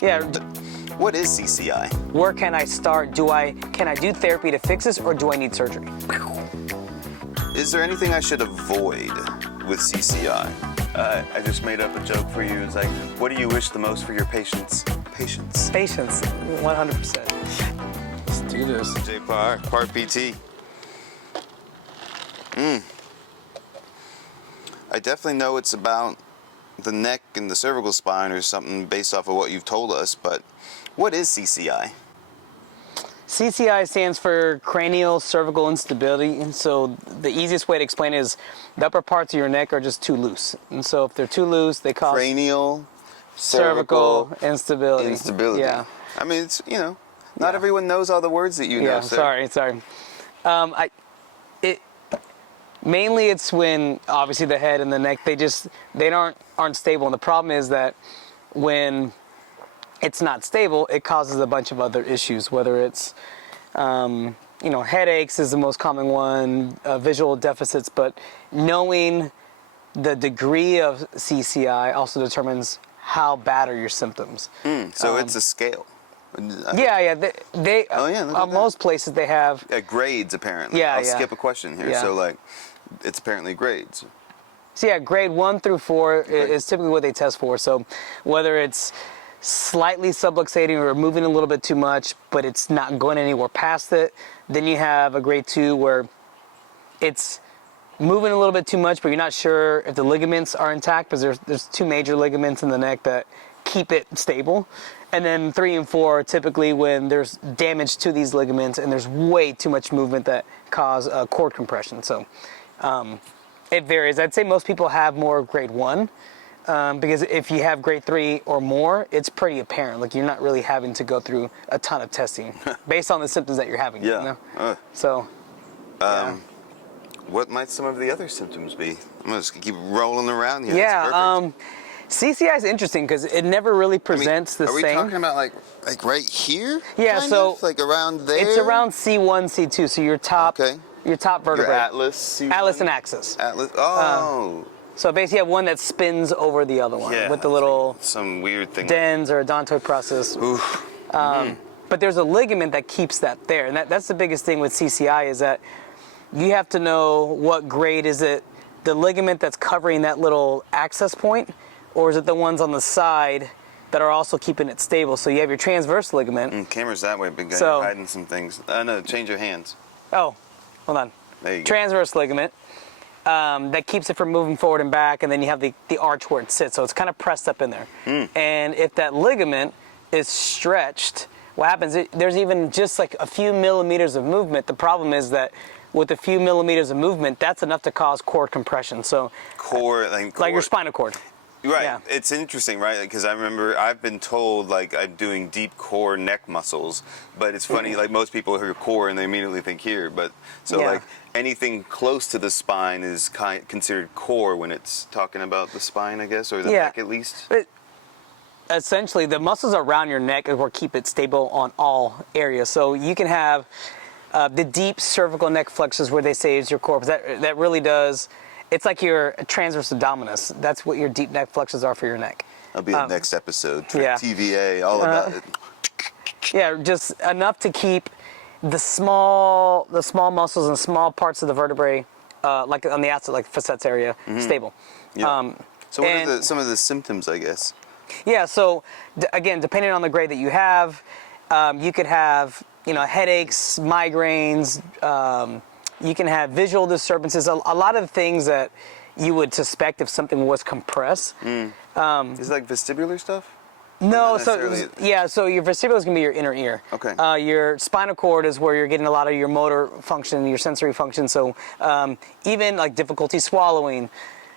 Yeah. What is CCI? Where can I start? Can I do therapy to fix this, or do I need surgery? Is there anything I should avoid with CCI? I just made up a joke for you. It's like, what do you wish the most for your patients? Patience. Patience, 100%. Let's do this. J. Parr, Parr PT. I definitely know it's about the neck and the cervical spine or something based off of what you've told us, but what is CCI? CCI stands for Craniocervical Instability, and so the easiest way to explain it is the upper parts of your neck are just too loose. And so if they're too loose, they cause Cranial, cervical instability. Instability. Yeah. I mean, it's, not everyone knows all the words that you know. Yeah, sorry. Mainly it's when obviously the head and the neck they aren't stable, and the problem is that when it's not stable, it causes a bunch of other issues, whether it's headaches is the most common one, visual deficits, but knowing the degree of CCI also determines how bad are your symptoms. So it's a scale. Yeah. Most places they have grades apparently. Yeah, I'll yeah. skip a question here. Yeah. So it's apparently grades. So yeah, grade 1 through 4 is typically what they test for. So whether it's slightly subluxating or moving a little bit too much, but it's not going anywhere past it, then you have a grade 2 where it's moving a little bit too much, but you're not sure if the ligaments are intact, because there's 2 major ligaments in the neck that keep it stable. And then 3 and 4 are typically when there's damage to these ligaments and there's way too much movement that cause cord compression. So it varies. I'd say most people have more grade 1, because if you have grade 3 or more, it's pretty apparent. Like, you're not really having to go through a ton of testing based on the symptoms that you're having. Yeah. So. What might some of the other symptoms be? I'm just gonna keep rolling around here. Yeah. CCI is interesting because it never really presents the same. Are we talking about like right here? Yeah. So like around there. It's around C1, C2. So your top. Okay. Your top vertebrae. Your atlas. C1? Atlas and axis. Atlas. Oh. So basically, you have one that spins over the other one with the little some weird thing. dens or odontoid process. Oof. But there's a ligament that keeps that there, and that's the biggest thing with CCI is that you have to know what grade is it, the ligament that's covering that little access point, or is it the ones on the side that are also keeping it stable? So you have your transverse ligament. Camera's that way, big guy. So, you're hiding some things. No, change your hands. Oh, hold on. There you go. Transverse ligament that keeps it from moving forward and back, and then you have the arch where it sits, so it's kind of pressed up in there. And if that ligament is stretched, what happens, there's even just like a few millimeters of movement. The problem is that with a few millimeters of movement, that's enough to cause cord compression. So like your spinal cord. Right. Yeah. It's interesting, right? Because I remember I've been told like I'm doing deep core neck muscles, but it's funny, like most people hear core and they immediately think here, but like anything close to the spine is considered core when it's talking about the spine, I guess, or the neck at least. But essentially, the muscles around your neck is what keep it stable on all areas. So you can have the deep cervical neck flexors where they say is your core, because that really does. It's like your transverse abdominis. That's what your deep neck flexors are for your neck. That'll be the next episode. TVA, all about it. Yeah, just enough to keep the small muscles and small parts of the vertebrae, like on the outside, like facets area, stable. Yeah. So what are some of the symptoms, I guess? Yeah. So again, depending on the grade that you have, you could have headaches, migraines. You can have visual disturbances, a lot of things that you would suspect if something was compressed. Is it like vestibular stuff? No, so your vestibular is going to be your inner ear. Okay. Your spinal cord is where you're getting a lot of your motor function, your sensory function. So even like difficulty swallowing,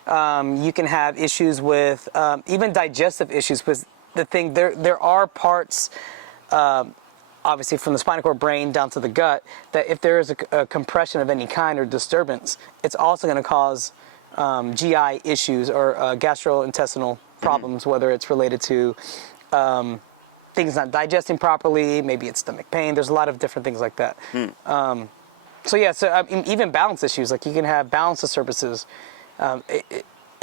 you can have issues with even digestive issues. Because the thing, there are parts. Obviously from the spinal cord, brain down to the gut, that if there is a compression of any kind or disturbance, it's also going to cause GI issues or gastrointestinal problems, whether it's related to things not digesting properly, maybe it's stomach pain. There's a lot of different things like that. Even balance issues, like you can have balance disturbances.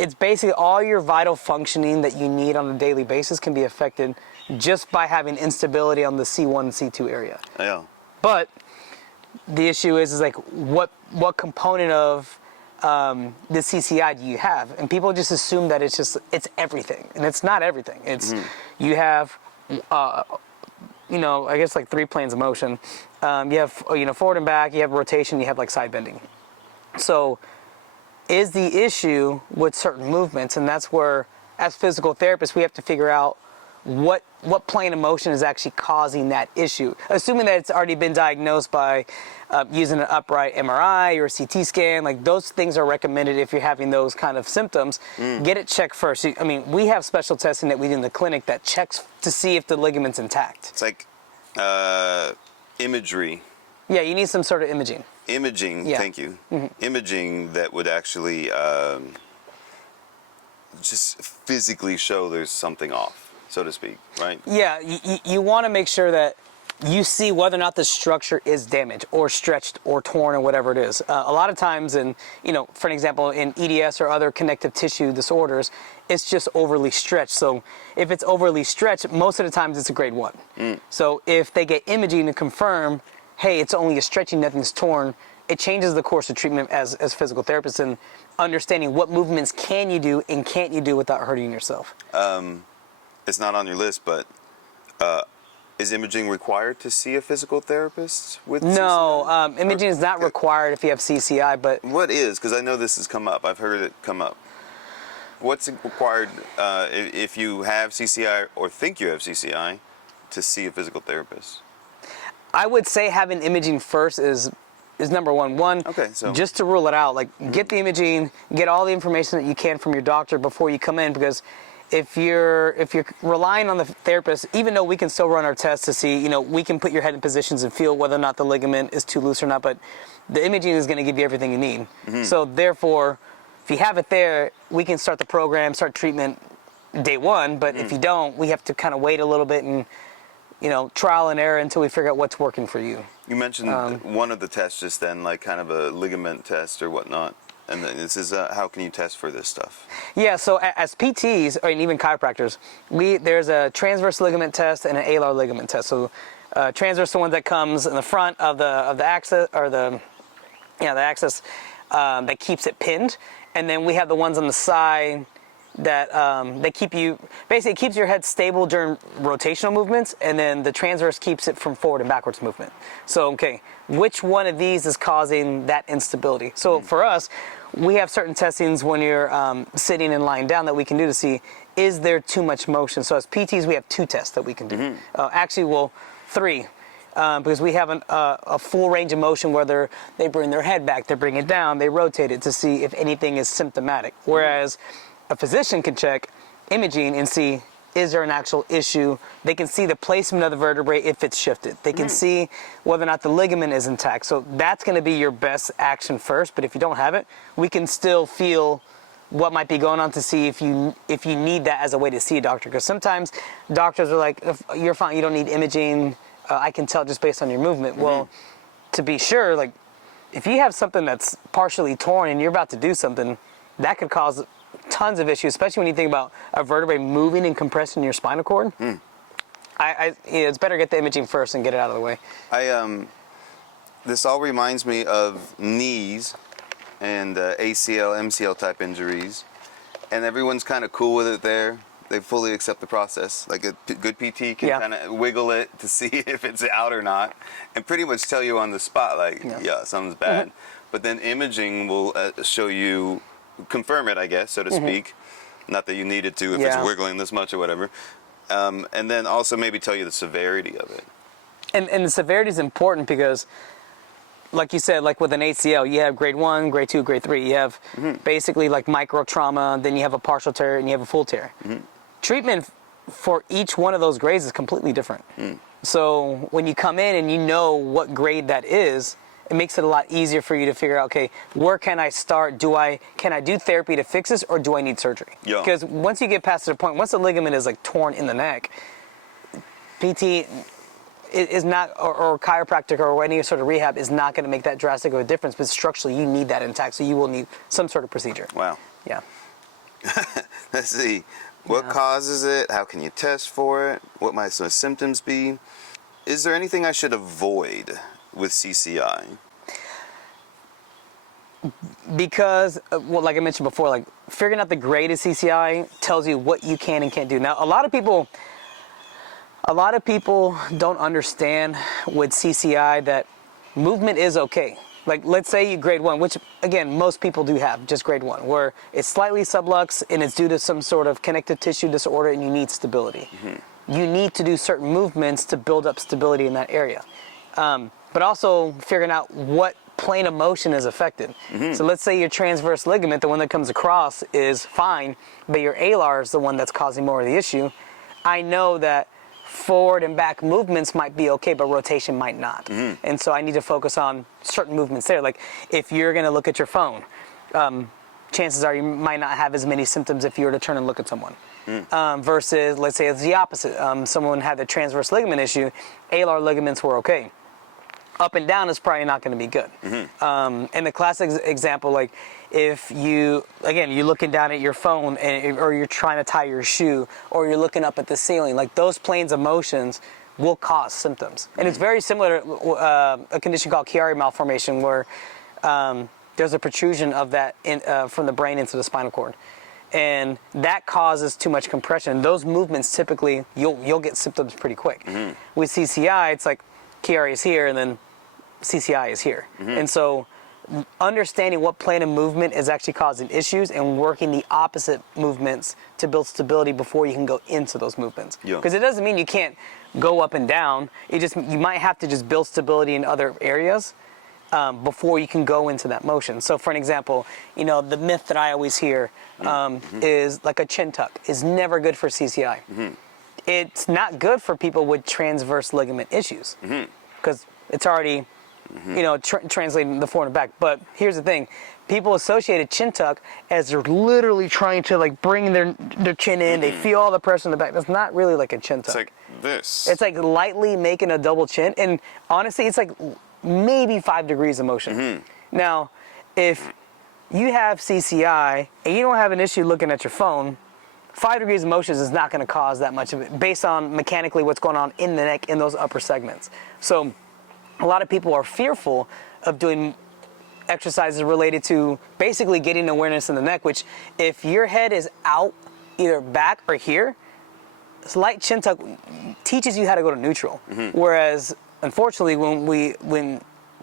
it's basically all your vital functioning that you need on a daily basis can be affected just by having instability on the C1 and C2 area. Yeah. But the issue is like what component of the CCI do you have? And people just assume that it's everything, and it's not everything. It's you have I guess like 3 planes of motion. You have forward and back. You have rotation. You have like side bending. So is the issue with certain movements, and that's where, as physical therapists, we have to figure out what plane of motion is actually causing that issue. Assuming that it's already been diagnosed by using an upright MRI or a CT scan, like those things are recommended if you're having those kind of symptoms. Get it checked first. I mean, we have special testing that we do in the clinic that checks to see if the ligament's intact. It's like imagery. Yeah, you need some sort of imaging. Imaging, Yeah. thank you. Imaging that would actually just physically show there's something off, so to speak, right? Yeah, you want to make sure that you see whether or not the structure is damaged or stretched or torn or whatever it is. A lot of times for an example, in EDS or other connective tissue disorders, it's just overly stretched. So if it's overly stretched, most of the times it's a grade 1. So if they get imaging to confirm, hey, it's only a stretching, nothing's torn, it changes the course of treatment as physical therapists and understanding what movements can you do and can't you do without hurting yourself. It's not on your list, but is imaging required to see a physical therapist with CCI? No, imaging is not required if you have CCI, but... What is? Because I know this has come up. I've heard it come up. What's required if you have CCI or think you have CCI to see a physical therapist? I would say having imaging first is number one. Okay, so just to rule it out, like get the imaging, get all the information that you can from your doctor before you come in, because if you're relying on the therapist, even though we can still run our tests to see, we can put your head in positions and feel whether or not the ligament is too loose or not, but the imaging is going to give you everything you need. So therefore, if you have it there, we can start the program, start treatment day one, but if you don't, we have to kind of wait a little bit and trial and error until we figure out what's working for you. You mentioned one of the tests just then, like kind of a ligament test or whatnot. And then this is how can you test for this stuff? Yeah, so as PTs, or even chiropractors, there's a transverse ligament test and an alar ligament test. So transverse, the one that comes in the front of the axis, or the axis that keeps it pinned, and then we have the ones on the side that keeps your head stable during rotational movements, and then the transverse keeps it from forward and backwards movement. So, which one of these is causing that instability? So for us, we have certain testings when you're sitting and lying down that we can do to see, is there too much motion? So as PTs, we have 2 tests that we can do. Actually, 3. Because we have a full range of motion, whether they bring their head back, they bring it down, they rotate it to see if anything is symptomatic. Whereas a physician can check imaging and see, is there an actual issue? They can see the placement of the vertebrae if it's shifted. They can see whether or not the ligament is intact. So that's going to be your best action first. But if you don't have it, we can still feel what might be going on to see if you need that as a way to see a doctor. Because sometimes doctors are like, you're fine, you don't need imaging. I can tell just based on your movement. Well, to be sure, like if you have something that's partially torn and you're about to do something, that could cause tons of issues, especially when you think about a vertebrae moving and compressing your spinal cord. It's better to get the imaging first and get it out of the way. This all reminds me of knees and ACL, MCL type injuries, and everyone's kind of cool with it there. They fully accept the process. Like a good PT can kind of wiggle it to see if it's out or not, and pretty much tell you on the spot, like, yeah something's bad. But then imaging will show you, confirm it, I guess, so to speak. Not that you need it to if it's wiggling this much or whatever. And then also maybe tell you the severity of it. And the severity is important because, like you said, like with an ACL, you have grade 1, grade 2, grade 3. You have basically like micro trauma, then you have a partial tear, and you have a full tear. Treatment for each one of those grades is completely different. So when you come in and you know what grade that is, it makes it a lot easier for you to figure out, okay, where can I start? Can I do therapy to fix this, or do I need surgery? Because once you get past the point, once the ligament is like torn in the neck, PT is not, or chiropractic or any sort of rehab is not going to make that drastic of a difference. But structurally, you need that intact, so you will need some sort of procedure. Wow. Yeah. Let's see. What causes it? How can you test for it? What might some symptoms be? Is there anything I should avoid with CCI? Because, well, like I mentioned before, like figuring out the grade of CCI tells you what you can and can't do. Now, a lot of people don't understand with CCI that movement is okay. Like, let's say you grade 1, which again most people do have, just grade 1, where it's slightly sublux and it's due to some sort of connective tissue disorder and you need stability. You need to do certain movements to build up stability in that area. But also figuring out what plane of motion is affected. So let's say your transverse ligament, the one that comes across, is fine, but your alar is the one that's causing more of the issue. I know that forward and back movements might be okay, but rotation might not. And so I need to focus on certain movements there. Like if you're going to look at your phone, chances are you might not have as many symptoms if you were to turn and look at someone. Versus, let's say it's the opposite. Someone had the transverse ligament issue, alar ligaments were okay. Up and down is probably not going to be good. And the classic example, like if you're looking down at your phone or you're trying to tie your shoe or you're looking up at the ceiling, like those planes of motions will cause symptoms. And it's very similar to a condition called Chiari malformation where there's a protrusion of that from the brain into the spinal cord. And that causes too much compression. Those movements typically, you'll get symptoms pretty quick. With CCI, it's like Chiari is here and then CCI is here. And so understanding what plane of movement is actually causing issues and working the opposite movements to build stability before you can go into those movements. Because it doesn't mean you can't go up and down. You might have to just build stability in other areas before you can go into that motion. So for an example, the myth that I always hear is like a chin tuck is never good for CCI. It's not good for people with transverse ligament issues because it's already translating the forward and back. But here's the thing. People associate a chin tuck as they're literally trying to like bring their chin in. They feel all the pressure in the back. That's not really like a chin tuck. It's like this. It's like lightly making a double chin. And honestly, it's like maybe 5 degrees of motion. Now, if you have CCI and you don't have an issue looking at your phone, 5 degrees of motion is not going to cause that much of it based on mechanically what's going on in the neck in those upper segments. So a lot of people are fearful of doing exercises related to basically getting awareness in the neck, which if your head is out either back or here, slight chin tuck teaches you how to go to neutral. Whereas unfortunately when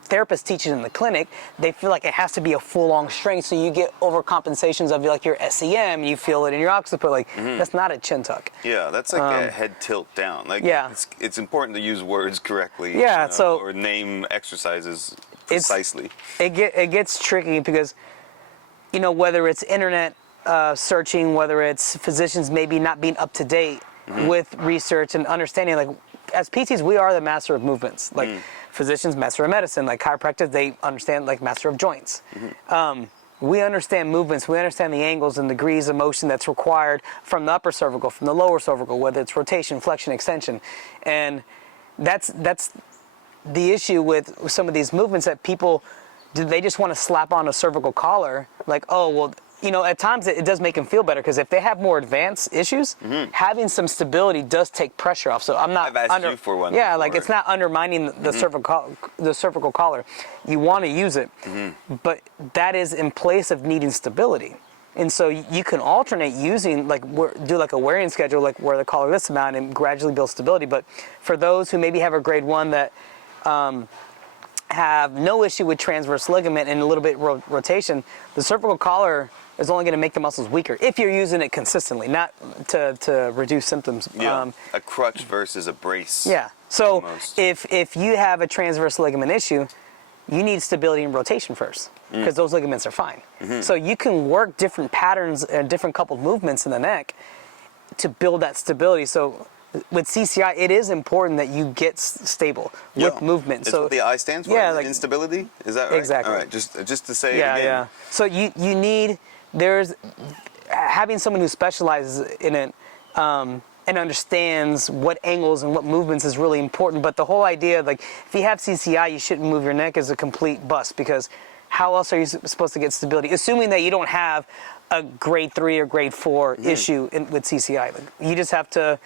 therapists teach it in the clinic, they feel like it has to be a full long strength, so you get overcompensations of like your SEM, you feel it in your occiput. Like that's not a chin tuck. Yeah, that's like a head tilt down. Like it's important to use words correctly. Or name exercises precisely. It gets tricky because whether it's internet searching, whether it's physicians maybe not being up to date with research and understanding, like as PTs we are the master of movements. Like physicians, master of medicine, like chiropractors, they understand like master of joints. We understand movements, we understand the angles and degrees of motion that's required from the upper cervical, from the lower cervical, whether it's rotation, flexion, extension. And that's the issue with some of these movements, that people, they just want to slap on a cervical collar, like, oh, well, at times it does make them feel better because if they have more advanced issues, having some stability does take pressure off. So I'm not I've asked you for one. Yeah, before. like it's not undermining the cervical collar. You want to use it, but that is in place of needing stability. And so you can alternate using do like a wearing schedule, like wear the collar this amount and gradually build stability. But for those who maybe have a grade 1 that have no issue with transverse ligament and a little bit rotation, the cervical collar is only going to make the muscles weaker if you're using it consistently, not to reduce symptoms. A crutch versus a brace. Yeah. So almost. if you have a transverse ligament issue, you need stability and rotation first because those ligaments are fine. So you can work different patterns and different coupled movements in the neck to build that stability. So with CCI, it is important that you get stable with movement. It's so what the I stands for? Yeah, like instability? Is that right? Exactly. All right, just to say it again. Yeah. So you need, having someone who specializes in it and understands what angles and what movements is really important. But the whole idea, like if you have CCI, you shouldn't move your neck, is a complete bust, because how else are you supposed to get stability? Assuming that you don't have a grade 3 or grade 4 issue with CCI. Like, you just have to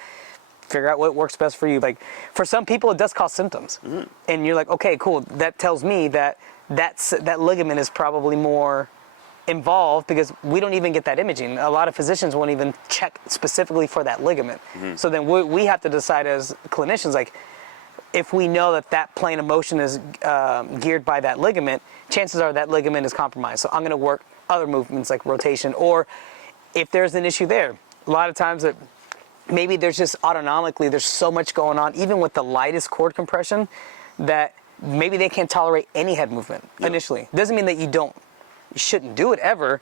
figure out what works best for you. Like, for some people, it does cause symptoms, and you're like, okay, cool. That tells me that that ligament is probably more involved, because we don't even get that imaging. A lot of physicians won't even check specifically for that ligament. So then we have to decide as clinicians, like, if we know that plane of motion is geared by that ligament, chances are that ligament is compromised. So I'm going to work other movements like rotation, or if there's an issue there, a lot of times that maybe there's just autonomically, there's so much going on, even with the lightest cord compression, that maybe they can't tolerate any head movement initially. Doesn't mean that you shouldn't do it ever,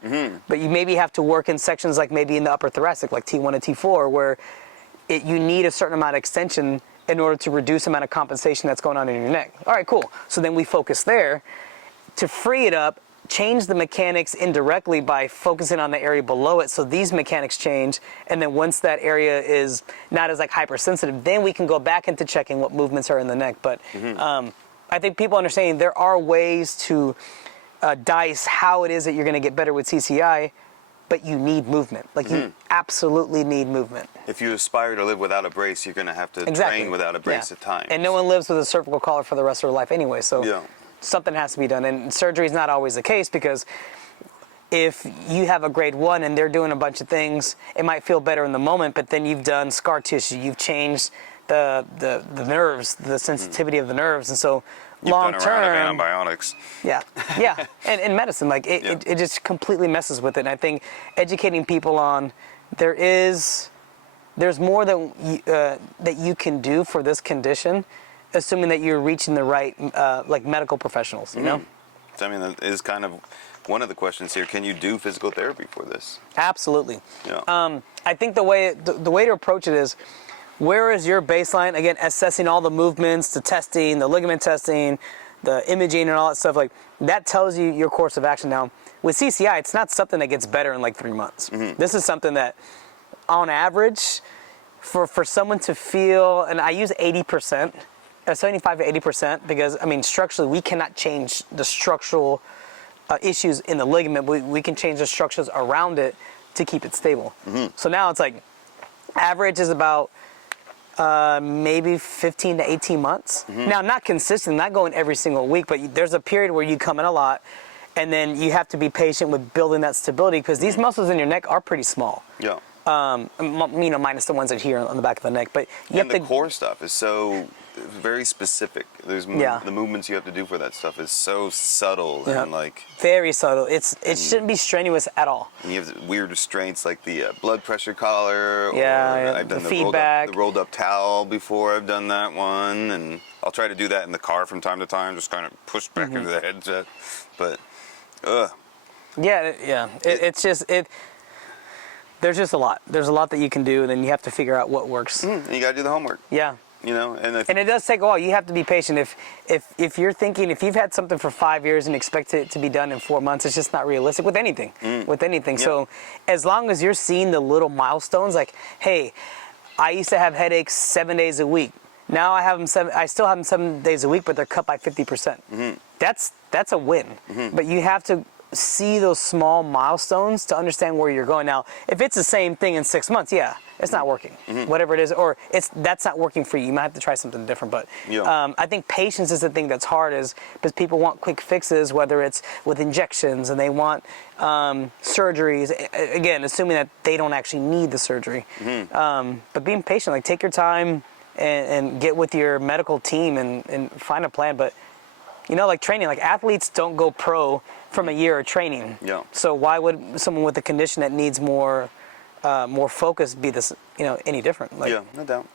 but you maybe have to work in sections like maybe in the upper thoracic, like T1 and T4, where you need a certain amount of extension in order to reduce the amount of compensation that's going on in your neck. All right, cool. So then we focus there to free it up, change the mechanics indirectly by focusing on the area below it, so these mechanics change, and then once that area is not as like hypersensitive, then we can go back into checking what movements are in the neck. But I think people understand there are ways to dice how it is that you're going to get better with CCI, but you need movement. Like, you absolutely need movement. If you aspire to live without a brace, you're going to have to train without a brace at times. And no one lives with a cervical collar for the rest of their life anyway, so something has to be done. And surgery is not always the case, because if you have a grade 1 and they're doing a bunch of things, it might feel better in the moment, but then you've done scar tissue, you've changed the nerves, the sensitivity of the nerves, and so long term, you've done a round of antibiotics. And in medicine, like it just completely messes with it. And I think educating people on there's more that you can do for this condition, assuming that you're reaching the right like medical professionals. You know. So, I mean, that is kind of one of the questions here. Can you do physical therapy for this? Absolutely. Yeah. I think the way to approach it is, where is your baseline? Again, assessing all the movements, the testing, the ligament testing, the imaging and all that stuff. Like, that tells you your course of action. Now, with CCI, it's not something that gets better in like 3 months. This is something that, on average, for someone to feel, and I use 80%, 75 to 80%, because, I mean, structurally, we cannot change the structural issues in the ligament. We can change the structures around it to keep it stable. So now it's like, average is about maybe 15 to 18 months. Now, not consistent, not going every single week, but there's a period where you come in a lot, and then you have to be patient with building that stability, because these muscles in your neck are pretty small. Yeah. You know, minus the ones that are here on the back of the neck. But the core stuff is so very specific. There's the movements you have to do for that stuff is so subtle and like very subtle. It shouldn't be strenuous at all. And you have weird restraints like the blood pressure collar. I've done the feedback, rolled up towel before. I've done that one, and I'll try to do that in the car from time to time, just kind of push back into the headset. But it's just there's just a lot. There's a lot that you can do, and then you have to figure out what works. And you got to do the homework. Yeah. You know, and it does take a while. You have to be patient. If you're thinking, if you've had something for 5 years and expect it to be done in 4 months, it's just not realistic with anything. So as long as you're seeing the little milestones, like, hey, I used to have headaches 7 days a week. Now I still have them 7 days a week, but they're cut by 50%. That's a win. But you have to see those small milestones to understand where you're going. Now, if it's the same thing in 6 months, it's not working. Whatever it is, or that's not working for you. You might have to try something different. But I think patience is the thing that's hard, is because people want quick fixes, whether it's with injections and they want surgeries. Again, assuming that they don't actually need the surgery. But being patient, like, take your time and get with your medical team and find a plan. But you know, like training, like athletes don't go pro from a year of training. So why would someone with a condition that needs more focus be this, any different? Like, no doubt.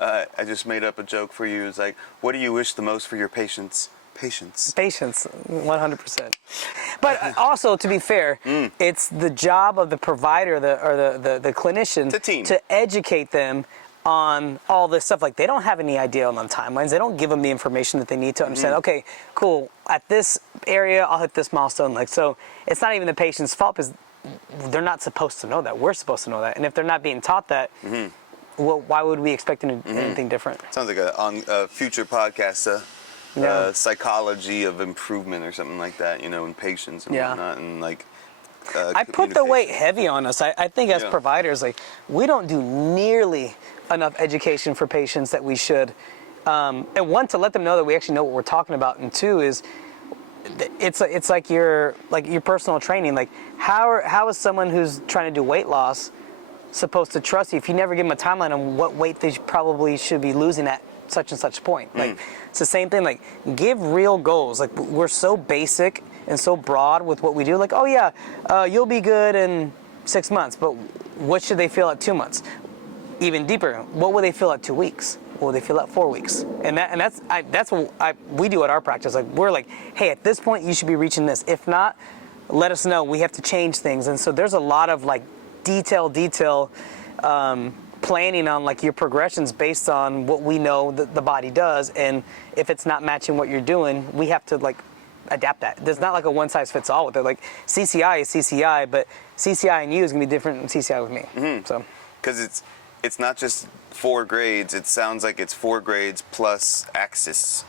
I just made up a joke for you. It's like, what do you wish the most for your patients? Patience. Patience, 100%. But also, to be fair, it's the job of the provider, the clinician, the team, to educate them on all this stuff. Like, they don't have any idea on the timelines. They don't give them the information that they need to understand, okay, cool, at this area, I'll hit this milestone. Like, so it's not even the patient's fault, because they're not supposed to know that. We're supposed to know that. And if they're not being taught that, well, why would we expect anything different? Sounds like a future podcast, psychology of improvement or something like that, in patients and whatnot. And like, I put the weight heavy on us. I think as providers, like, we don't do nearly enough education for patients that we should. And one, to let them know that we actually know what we're talking about, and two is, it's like your personal training. Like, how is someone who's trying to do weight loss supposed to trust you if you never give them a timeline on what weight they probably should be losing at such and such point? Like, it's the same thing. Like, give real goals. Like, we're so basic and so broad with what we do. Like, oh yeah, you'll be good in 6 months, but what should they feel at 2 months? Even deeper, what will they feel at 2 weeks? What will they feel at 4 weeks? And that's what we do at our practice. Like, we're like, hey, at this point you should be reaching this. If not, let us know. We have to change things. And so there's a lot of like detail planning on like your progressions based on what we know that the body does. And if it's not matching what you're doing, we have to like adapt that. There's not like a one size fits all with it. Like, CCI is CCI, but CCI and you is gonna be different than CCI with me. So, because it's not just 4 grades. It sounds like it's 4 grades plus axis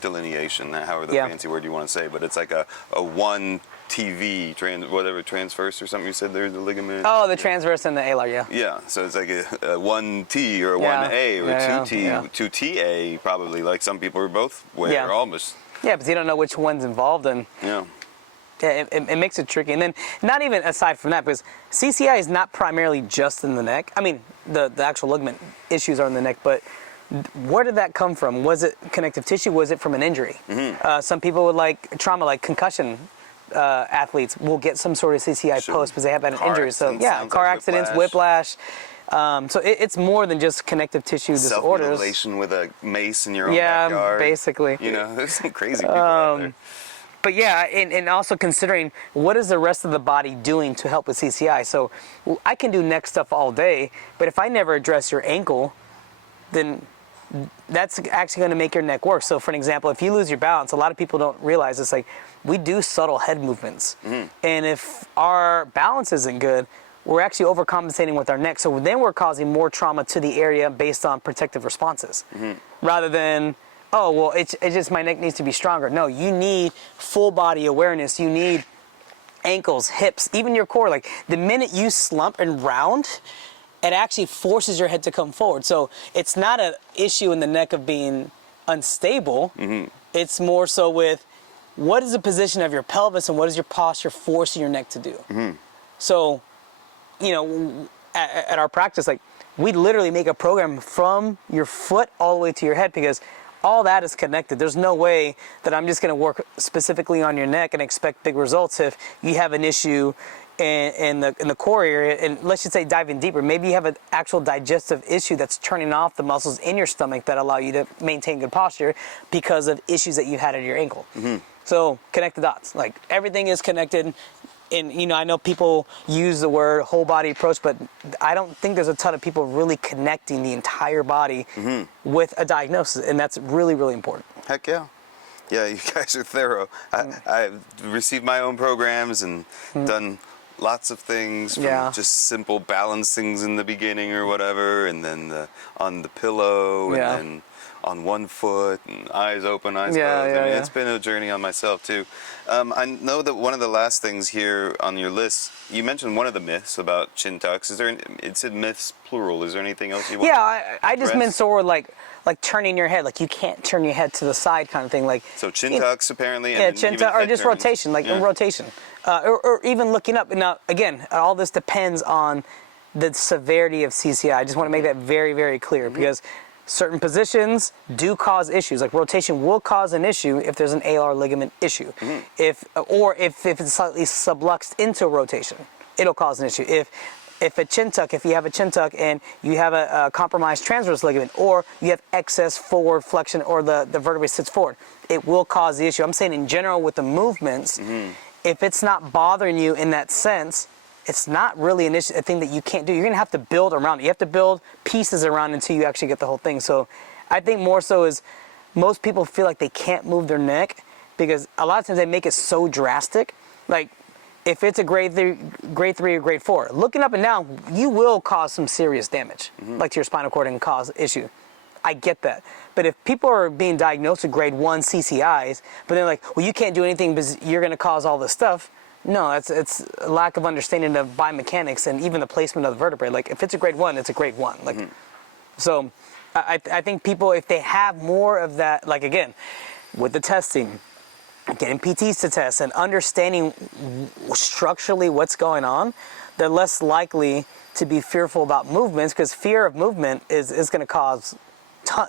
delineation, however the fancy word you want to say. But it's like a 1 TV, transverse or something you said there's the ligament. Oh, the transverse and the alar, yeah. Yeah, so it's like a 1T or a 1A or a 2T, 2TA probably, like some people are both wear almost. Yeah, because you don't know which one's involved, and it makes it tricky. And then, not even aside from that, because CCI is not primarily just in the neck. I mean, the actual ligament issues are in the neck, but where did that come from? Was it connective tissue? Was it from an injury? Some people with like trauma, like concussion athletes, will get some sort of CCI post because they have had an injury. So car accidents, whiplash. So it's more than just connective tissue disorders. Self-mutilation with a mace in your own backyard. Basically. You know, there's some crazy people out there. But yeah, and also considering what is the rest of the body doing to help with CCI. So I can do neck stuff all day, but if I never address your ankle, then that's actually going to make your neck worse. So for an example, if you lose your balance, a lot of people don't realize it's like, we do subtle head movements. And if our balance isn't good, we're actually overcompensating with our neck. So then we're causing more trauma to the area based on protective responses. Rather than, oh, well, it's just my neck needs to be stronger. No, you need full body awareness. You need ankles, hips, even your core. Like, the minute you slump and round, it actually forces your head to come forward. So it's not an issue in the neck of being unstable. It's more so with, what is the position of your pelvis and what is your posture forcing your neck to do? So, you know, at our practice, like, we literally make a program from your foot all the way to your head, because all that is connected. There's no way that I'm just going to work specifically on your neck and expect big results if you have an issue in the core area. And let's just say diving deeper, maybe you have an actual digestive issue that's turning off the muscles in your stomach that allow you to maintain good posture because of issues that you had at your ankle. So connect the dots. Like, everything is connected. And, you know, I know people use the word whole body approach, but I don't think there's a ton of people really connecting the entire body with a diagnosis. And that's really, really important. Heck yeah. Yeah, you guys are thorough. I've received my own programs and done lots of things, from just simple balance things in the beginning or whatever, and then on the pillow, and then on one foot, and eyes open, eyes closed. I mean, it's been a journey on myself too. I know that one of the last things here on your list, you mentioned one of the myths about chin tucks. It said myths plural. Is there anything else you want to I just meant sort of like turning your head, like you can't turn your head to the side kind of thing. Like, so chin tucks apparently. Yeah, chin tuck, or just rotation, like rotation, or even looking up. Now, again, all this depends on the severity of CCI. I just want to make that very, very clear, because certain positions do cause issues. Like, rotation will cause an issue if there's an alar ligament issue. If it's slightly subluxed into rotation, it'll cause an issue. If a chin tuck, if you have a chin tuck and you have a compromised transverse ligament, or you have excess forward flexion, or the vertebrae sits forward, it will cause the issue. I'm saying in general with the movements, if it's not bothering you in that sense, it's not really a thing that you can't do. You're going to have to build around it. You have to build pieces around it until you actually get the whole thing. So I think more so is, most people feel like they can't move their neck because a lot of times they make it so drastic. Like, if it's a grade 3 or grade 4, looking up and down, you will cause some serious damage, like to your spinal cord, and cause issue. I get that. But if people are being diagnosed with grade 1 CCIs, but they're like, well, you can't do anything because you're going to cause all this stuff, No, it's a lack of understanding of biomechanics and even the placement of the vertebrae. Like if it's a grade 1, it's a grade 1. Like, so I think people, if they have more of that, like again, with the testing, getting PTs to test and understanding structurally what's going on, they're less likely to be fearful about movements, because fear of movement is going to cause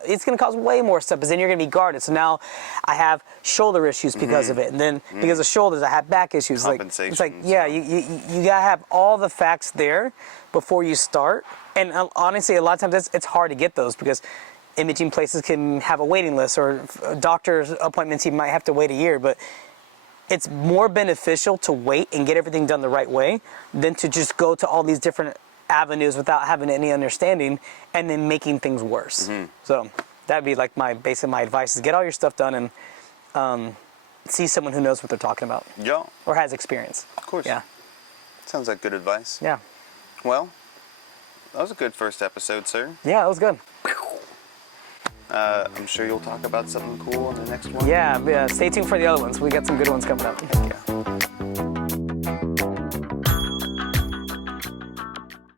it's going to cause way more stuff, because then you're going to be guarded. So now I have shoulder issues because of it, and then because of shoulders I have back issues. Like it's like, yeah, you got to have all the facts there before you start. And honestly, a lot of times it's hard to get those, because imaging places can have a waiting list, or doctor's appointments you might have to wait a year. But it's more beneficial to wait and get everything done the right way than to just go to all these different avenues without having any understanding and then making things worse. So that'd be like my advice is get all your stuff done and see someone who knows what they're talking about. Yeah. Or has experience. Of course. Yeah. Sounds like good advice. Yeah. Well, that was a good first episode, sir. Yeah, that was good. I'm sure you'll talk about something cool in the next one. Yeah, stay tuned for the other ones. We got some good ones coming up. Yeah.